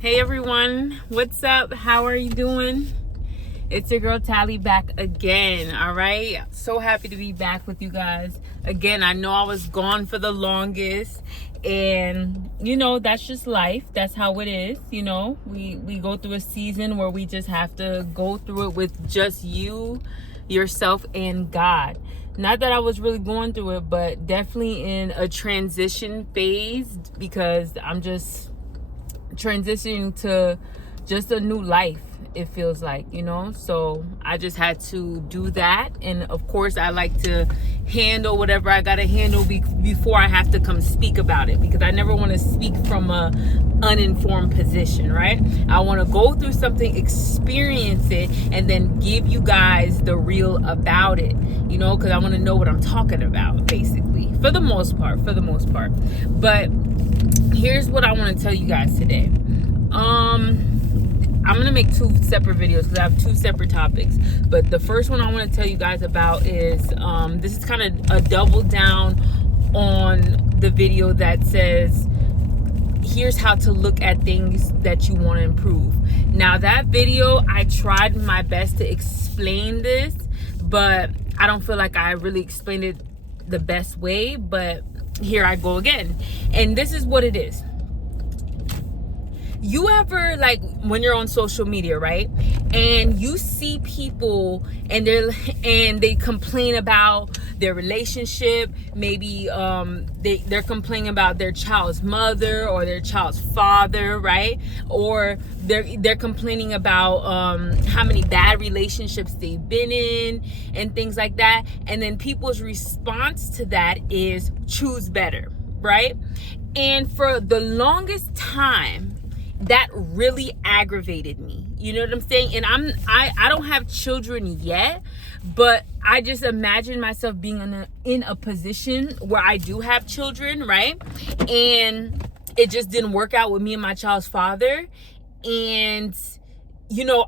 Hey everyone, what's up? How are you doing? It's your girl Tally back again. All right, so happy to be back with you guys again. I know I was gone for the longest, and that's just life. That's how it is. We go through a season where we just have to go through it with just you, yourself, and God. Not that I was really going through it, but definitely in a transition phase because I'm just transitioning to just a new life, it feels like, so I just had to do that. And of course I like to handle whatever I gotta handle before I have to come speak about it, because I never want to speak from a uninformed position, right? I want to go through something, experience it, and then give you guys the real about it, because I want to know what I'm talking about, basically, for the most part. But here's what I want to tell you guys today. I'm gonna make two separate videos because I have two separate topics. But the first one I want to tell you guys about is this is kind of a double down on the video that says here's how to look at things that you want to improve. Now, that video, I tried my best to explain this, but I don't feel like I really explained it the best way. But here I go again. And this is what it is. You ever, like, when you're on social media, right, and you see people and they complain about their relationship, maybe they're complaining about their child's mother or their child's father, right, or they're complaining about how many bad relationships they've been in and things like that, and then people's response to that is choose better, right? And for the longest time, that really aggravated me. You know what I'm saying? And I don't have children yet, but I just imagine myself being in a position where I do have children, right? And it just didn't work out with me and my child's father. And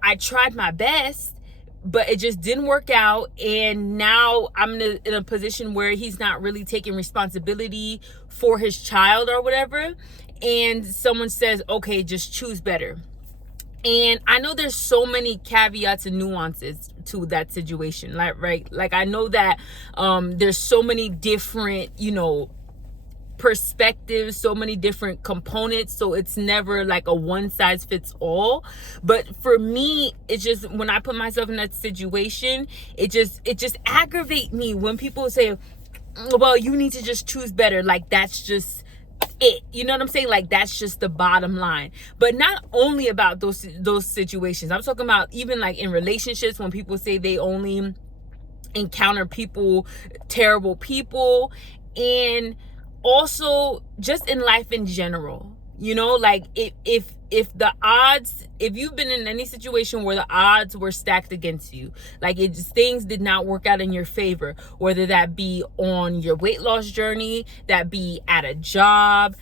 I tried my best, but it just didn't work out. And now I'm in a position where he's not really taking responsibility for his child or whatever. And someone says, okay, just choose better. And I know there's so many caveats and nuances to that situation, right? Like, I know that there's so many different, perspectives, so many different components, so it's never like a one size fits all. But for me, it's just, when I put myself in that situation, it just aggravates me when people say, well, you need to just choose better. Like, that's just it, you know what I'm saying? Like, that's just the bottom line. But not only about those situations, I'm talking about even like in relationships, when people say they only encounter terrible people, and also just in life in general. Like, if you've been in any situation where the odds were stacked against you, like things did not work out in your favor, whether that be on your weight loss journey, that be at a job,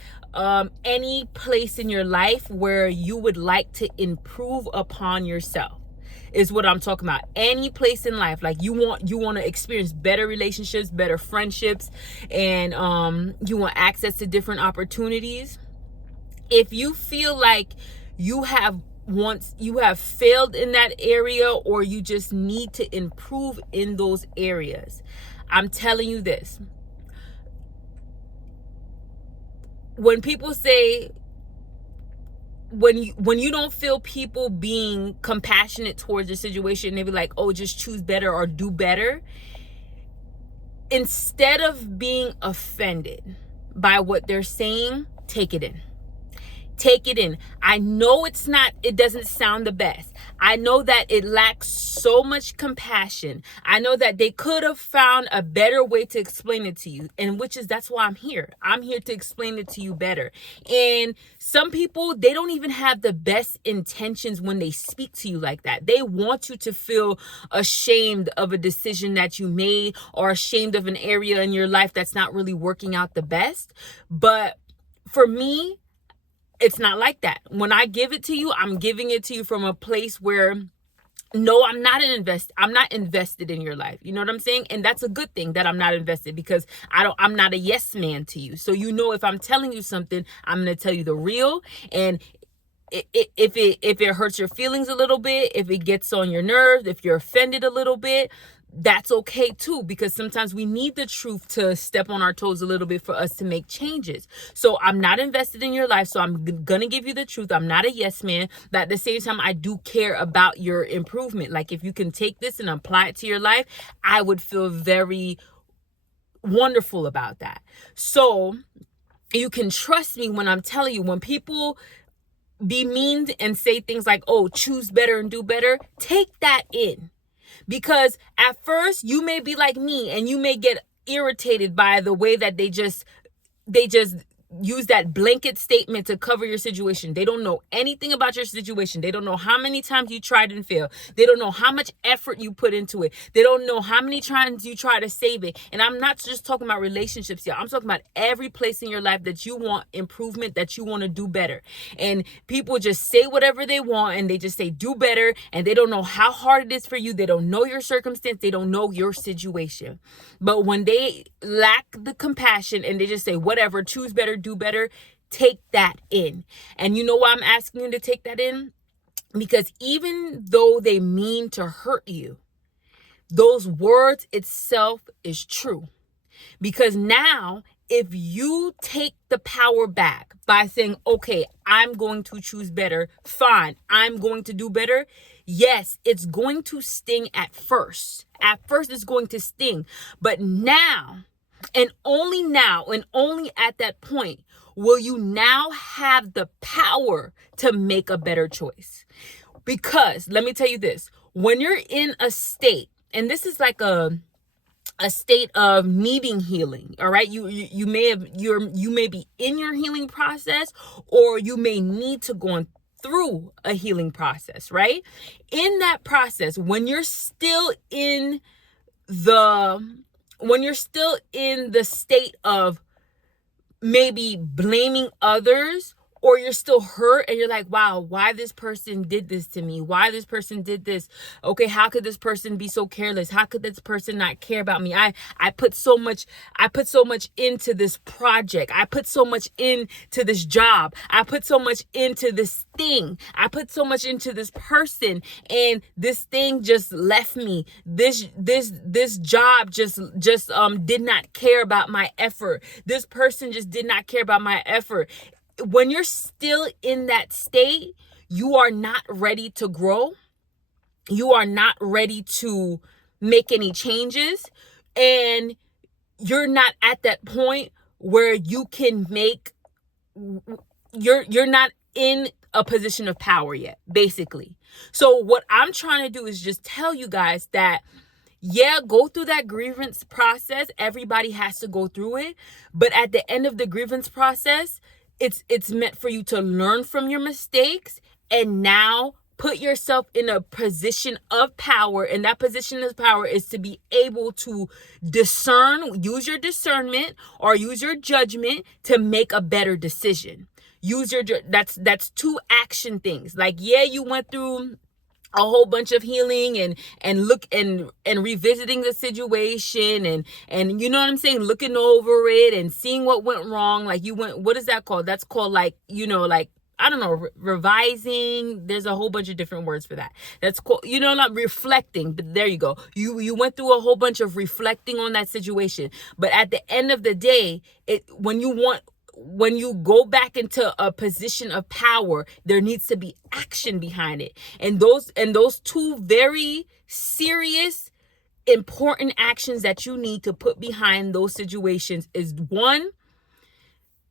any place in your life where you would like to improve upon yourself, is what I'm talking about. Any place in life, like you want to experience better relationships, better friendships, and you want access to different opportunities. If you feel like you have failed in that area, or you just need to improve in those areas, I'm telling you this. When people say, when you don't feel people being compassionate towards the situation, they be like, oh, just choose better or do better. Instead of being offended by what they're saying, take it in. Take it in. I know it doesn't sound the best. I know that it lacks so much compassion. I know that they could have found a better way to explain it to you, and that's why I'm here. I'm here to explain it to you better. And some people, they don't even have the best intentions when they speak to you like that. They want you to feel ashamed of a decision that you made, or ashamed of an area in your life that's not really working out the best. But for me, it's not like that. When I give it to you, I'm giving it to you from a place where, no, I'm not invested in your life. You know what I'm saying? And that's a good thing that I'm not invested, because I'm not a yes man to you. So, if I'm telling you something, I'm going to tell you the real. And if it hurts your feelings a little bit, if it gets on your nerves, if you're offended a little bit, that's okay too, because sometimes we need the truth to step on our toes a little bit for us to make changes. So I'm not invested in your life, so I'm gonna give you the truth. I'm not a yes man, but at the same time, I do care about your improvement. Like, if you can take this and apply it to your life, I would feel very wonderful about that. So you can trust me when I'm telling you, when people be mean and say things like, oh, choose better and do better, take that in. Because at first you may be like me and you may get irritated by the way that they just use that blanket statement to cover your situation. They don't know anything about your situation. They don't know how many times you tried and failed. They don't know how much effort you put into it. They don't know how many times you try to save it. And I'm not just talking about relationships here. I'm talking about every place in your life that you want improvement, that you want to do better. And people just say whatever they want, and they just say do better, and they don't know how hard it is for you. They don't know your circumstance. They don't know your situation. But when they lack the compassion and they just say whatever, choose better, do better, take that in. And you know why I'm asking you to take that in? Because even though they mean to hurt you, those words itself is true. Because now, if you take the power back by saying, okay, I'm going to choose better, fine, I'm going to do better. Yes, it's going to sting at first. At first, it's going to sting. But now, and only at that point, will you now have the power to make a better choice. Because let me tell you this, when you're in a state, and this is like a state of needing healing, all right, you may be in your healing process, or you may need to go through a healing process, right? In that process, when you're still in the state of maybe blaming others, or you're still hurt and you're like, wow, why this person did this to me? Why this person did this? Okay, how could this person be so careless? How could this person not care about me? I put so much into this project. I put so much into this job. I put so much into this thing. I put so much into this person, and this thing just left me. This job just did not care about my effort. This person just did not care about my effort. When you're still in that state, you are not ready to grow. You are not ready to make any changes. And you're not at that point where you can you're not in a position of power yet, basically. So what I'm trying to do is just tell you guys that, yeah, go through that grievance process. Everybody has to go through it. But at the end of the grievance process, it's meant for you to learn from your mistakes and now put yourself in a position of power. And that position of power is to be able to discern, use your discernment or use your judgment to make a better decision. That's two action things. Like, yeah, you went through a whole bunch of healing and look and revisiting the situation and you know what I'm saying, looking over it and seeing what went wrong. Like, what is that called? That's called, like, you know, like, I don't know, revising. There's a whole bunch of different words for that. That's called, you know, not reflecting, but there you go. You went through a whole bunch of reflecting on that situation. But at the end of the day, when you go back into a position of power, there needs to be action behind it. And those two very serious, important actions that you need to put behind those situations is, one,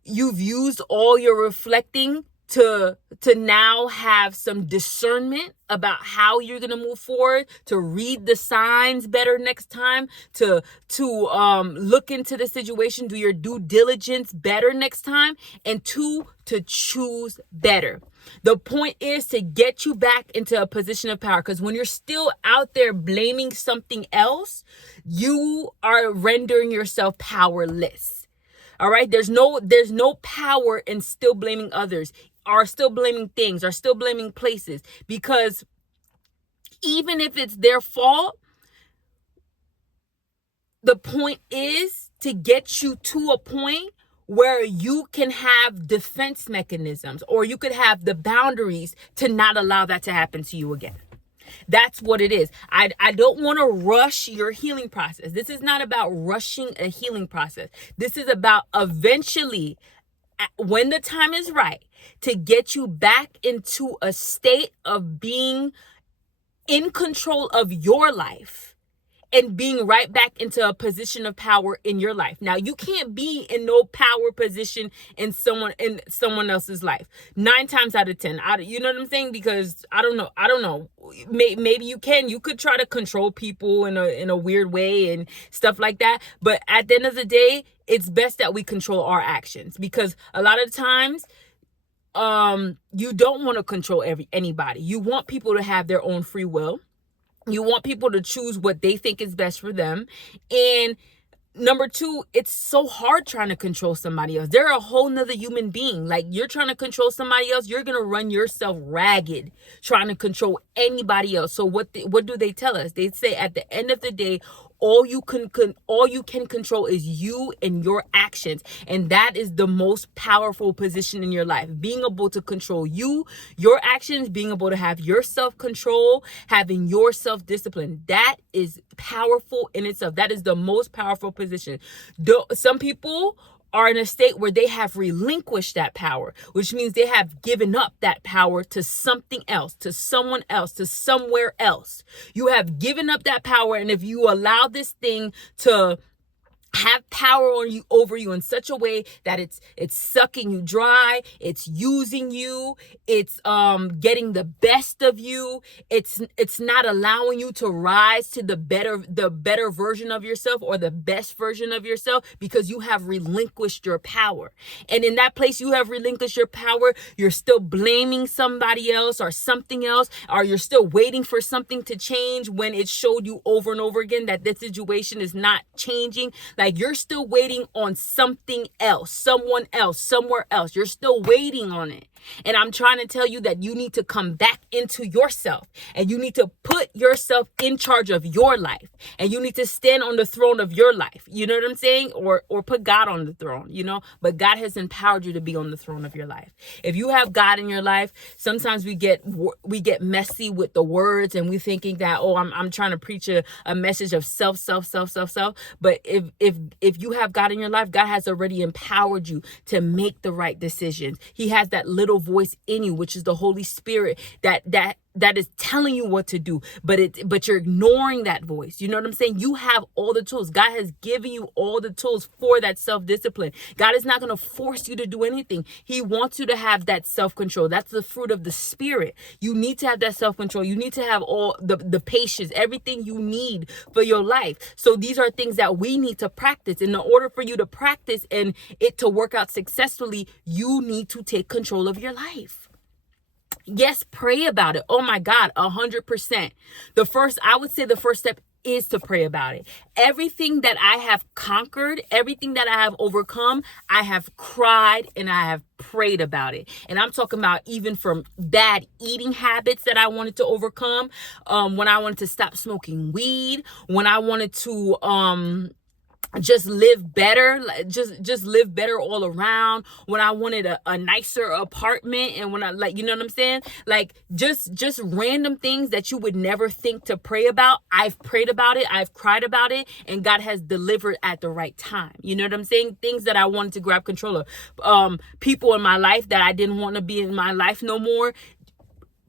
you've used all your reflecting to now have some discernment about how you're going to move forward, to read the signs better next time, to look into the situation, do your due diligence better next time, and two, to choose better. The point is to get you back into a position of power, because when you're still out there blaming something else, you are rendering yourself powerless. All right, there's no power in still blaming others, or still blaming things, or still blaming places, because even if it's their fault, the point is to get you to a point where you can have defense mechanisms, or you could have the boundaries to not allow that to happen to you again. That's what it is. I don't want to rush your healing process. This is not about rushing a healing process. This is about eventually, when the time is right, to get you back into a state of being in control of your life and being right back into a position of power in your life. Now, you can't be in no power position in someone else's life. 9 times out of 10, you know what I'm saying? Because I don't know. Maybe you can. You could try to control people in a weird way and stuff like that. But at the end of the day, it's best that we control our actions, because a lot of times, you don't want to control anybody. You want people to have their own free will. You want people to choose what they think is best for them. And number 2, it's so hard trying to control somebody else. They're a whole nother human being. Like, you're trying to control somebody else, you're going to run yourself ragged trying to control anybody else. So what do they tell us? They say at the end of the day, all you can control is you and your actions. And that is the most powerful position in your life. Being able to control you, your actions, being able to have your self-control, having your self-discipline. That is powerful in itself. That is the most powerful position. Some people are in a state where they have relinquished that power, which means they have given up that power to something else, to someone else, to somewhere else. You have given up that power, and if you allow this thing to have power on you, over you, in such a way that it's sucking you dry, it's using you, it's getting the best of you, it's not allowing you to rise to the better version of yourself, or the best version of yourself, because you have relinquished your power. And in that place you have relinquished your power, you're still blaming somebody else or something else, or you're still waiting for something to change when it showed you over and over again that this situation is not changing. Like, you're still waiting on something else, someone else, somewhere else. You're still waiting on it. And I'm trying to tell you that you need to come back into yourself, and you need to put yourself in charge of your life, and you need to stand on the throne of your life. You know what I'm saying? Or put God on the throne, but God has empowered you to be on the throne of your life. If you have God in your life, sometimes we get messy with the words, and we thinking that, I'm trying to preach a message of self. But if you have God in your life, God has already empowered you to make the right decisions. He has that little voice in you, which is the Holy Spirit, that is telling you what to do, but you're ignoring that voice. You know what I'm saying? You have all the tools. God has given you all the tools for that self-discipline. God is not going to force you to do anything. He wants you to have that self-control. That's the fruit of the Spirit. You need to have that self-control. You need to have all the patience, everything you need for your life. So these are things that we need to practice. In order for you to practice and it to work out successfully, you need to take control of your life. Yes, pray about it. Oh my God, 100%. I would say the first step is to pray about it. Everything that I have conquered, everything that I have overcome, I have cried and I have prayed about it. And I'm talking about even from bad eating habits that I wanted to overcome, when I wanted to stop smoking weed, when I wanted to just live better, just live better all around, when I wanted a nicer apartment, and when I, you know what I'm saying? Like, just random things that you would never think to pray about. I've prayed about it, I've cried about it, and God has delivered at the right time. You know what I'm saying? Things that I wanted to grab control of, people in my life that I didn't want to be in my life no more.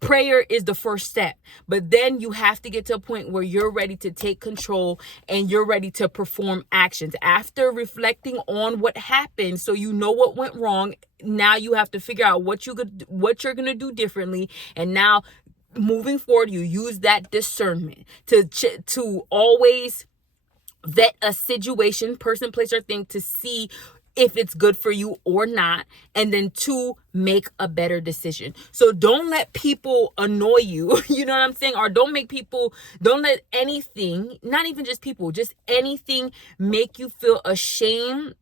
Prayer is the first step, but then you have to get to a point where you're ready to take control and you're ready to perform actions. After reflecting on what happened, so you know what went wrong, now you have to figure out what you're going to do differently. And now moving forward, you use that discernment to always vet a situation, person, place, or thing, to see if it's good for you or not, and then 2, make a better decision. So don't let people annoy you, you know what I'm saying? Or don't let anything, not even just people, just anything, make you feel ashamed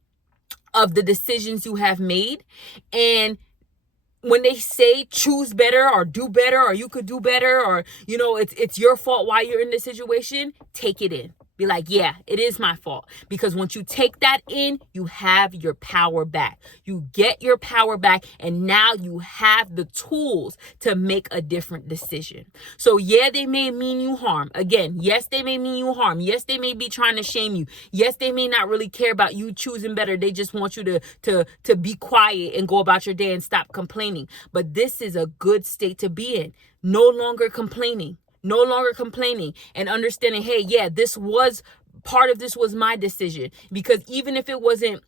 of the decisions you have made. And when they say choose better or do better or you could do better, or it's your fault why you're in this situation, take it in. Be like, yeah, it is my fault. Because once you take that in, you have your power back. You get your power back, and now you have the tools to make a different decision. So yeah, they may mean you harm. Again, yes, they may mean you harm. Yes, they may be trying to shame you. Yes, they may not really care about you choosing better. They just want you to be quiet and go about your day and stop complaining. But this is a good state to be in. No longer complaining. No longer complaining and understanding, hey, yeah, part of this was my decision. Because even if it wasn't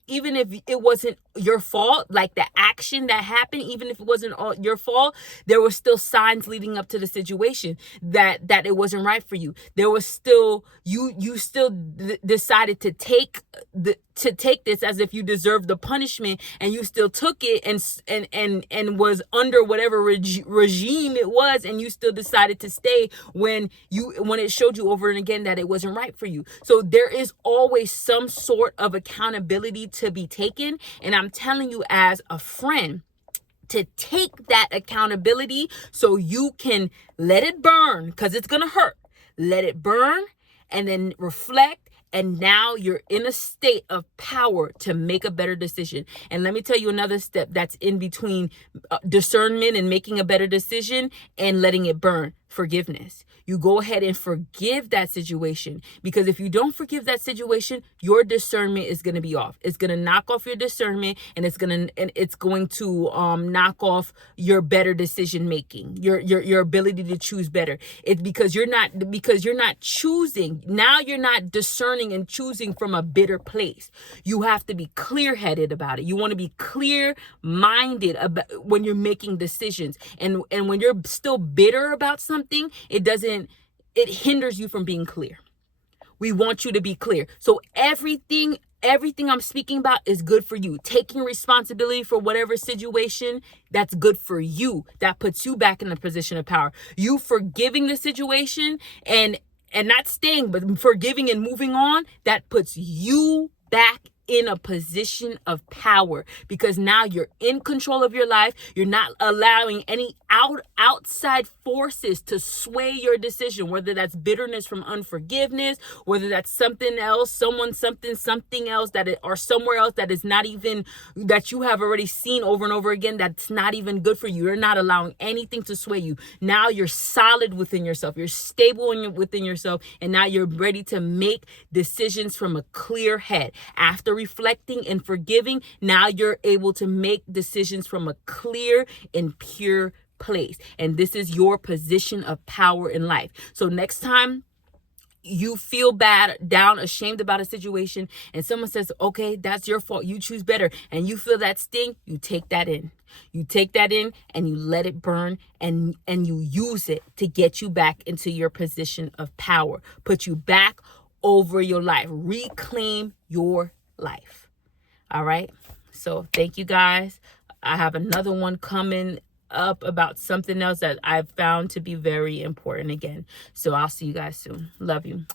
your fault, like the action that happened, even if it wasn't your fault, there were still signs leading up to the situation that it wasn't right for you. There was still, you still decided to take this as if you deserved the punishment, and you still took it and was under whatever regime it was, and you still decided to stay when it showed you over and again that it wasn't right for you. So there is always some sort of accountability to be taken, and I'm telling you as a friend to take that accountability so you can let it burn, because it's gonna hurt. Let it burn and then reflect. And now you're in a state of power to make a better decision. And let me tell you another step that's in between discernment and making a better decision and letting it burn: forgiveness. You go ahead and forgive that situation, because if you don't forgive that situation, your discernment is going to be off. It's going to knock off your discernment, and it's going to knock off your better decision making, your ability to choose better. It's because you're not choosing. Now you're not discerning and choosing from a bitter place. You have to be clear-headed about it. You want to be clear-minded about when you're making decisions. And when you're still bitter about something, it hinders you from being clear. We want you to be clear. So everything I'm speaking about is good for you. Taking responsibility for whatever situation, that's good for you. That puts you back in a position of power. You forgiving the situation and not staying, but forgiving and moving on, that puts you back in a position of power, because now you're in control of your life. You're not allowing any outside forces to sway your decision, whether that's bitterness from unforgiveness, whether that's something else, something else or somewhere else that is not even, that you have already seen over and over again, that's not even good for you. You're not allowing anything to sway you. Now you're solid within yourself. You're stable within yourself. And now you're ready to make decisions from a clear head. After reflecting and forgiving, now you're able to make decisions from a clear and pure place. And this is your position of power in life. So next time you feel bad, down, ashamed about a situation, and someone says, okay, that's your fault, you choose better, and you feel that sting, you take that in. You take that in and you let it burn, and you use it to get you back into your position of power, put you back over your life, reclaim your life. All right. So thank you guys. I have another one coming up about something else that I've found to be very important again. So I'll see you guys soon. Love you.